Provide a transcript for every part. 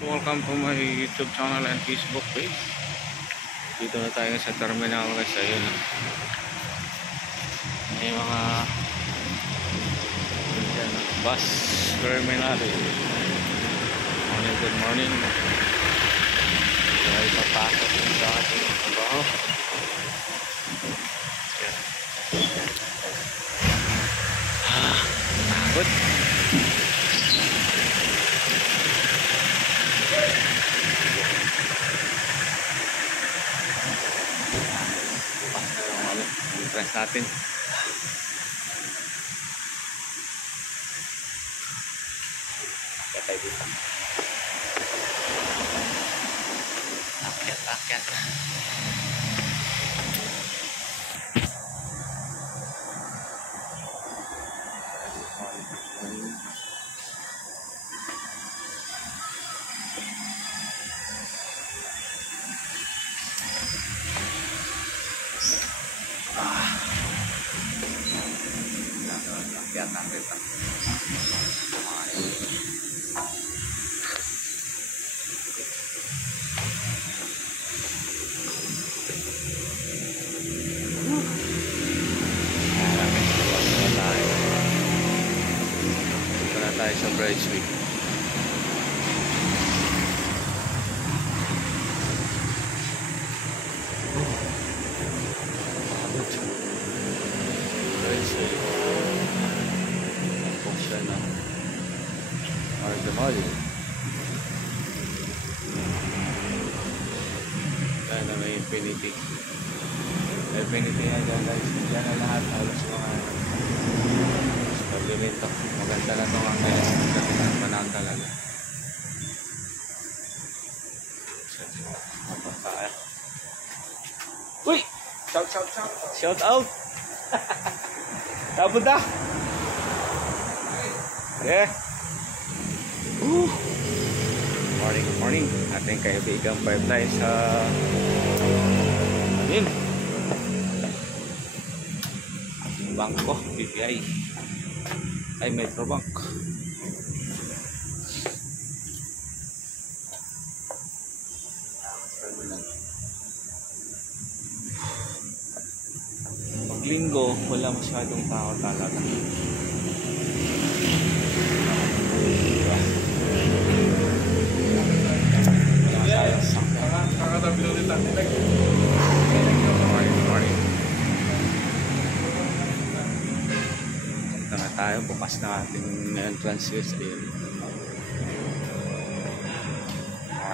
Welcome to my YouTube channel and Facebook page. Dito na tayo sa terminal guys. Ayun na. May mga bus terminal. Good morning. Tayo papasok sa ating trabaho. Good. Press natin. Katay dito. Akyat. Tayo sa Bridgeway. Bridgeway. Function na. Mahal. Kaya na may Infinity. Infinity na dyan guys. Yan na lahat. Halos mga pag-limito. Maganda na itong ang kailangan manang talaga. Uy! Shout out! Tapos na! Yeah! Good morning. Ating kaibigang pipeline sa bangko, BPI ay Metrobank. Pag linggo, wala masyadong tao talaga. Tayo, bukas na ating entrance here sa iyo.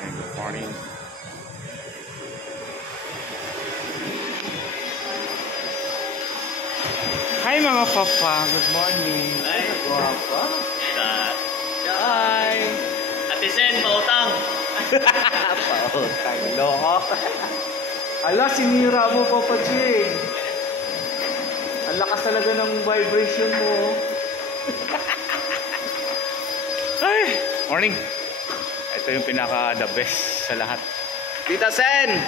Good morning. Hi mga papa, good morning. Ay, guwapo. Hi. Ate Sen, pautang. Pautang, loko. Ala, sinira mo Papa Jing. Ang lakas talaga ng vibration mo. Ay, morning. Ito yung pinaka the best sa lahat. Tita Sen.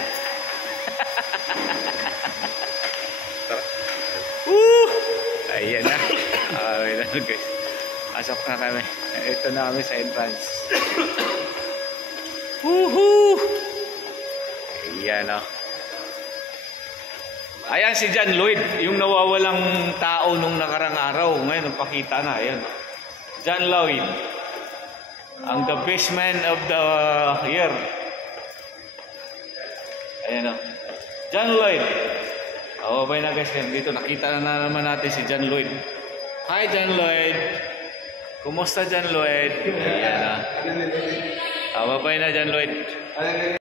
Ayan na. Ayan na guys. Pasok na kami. Ito na kami sa entrance. Woohoo! Ayan o. Ayan si John Lloyd, yung nawawalang tao nung nakarang araw. Ngayon, napakita na. Ayan. John Lloyd. Ang the best man of the year. Ayan o. John Lloyd. Babay na guys. Dito, nakita na naman natin si John Lloyd. Hi John Lloyd. Kumusta John Lloyd? Ayan o. Babay na John Lloyd.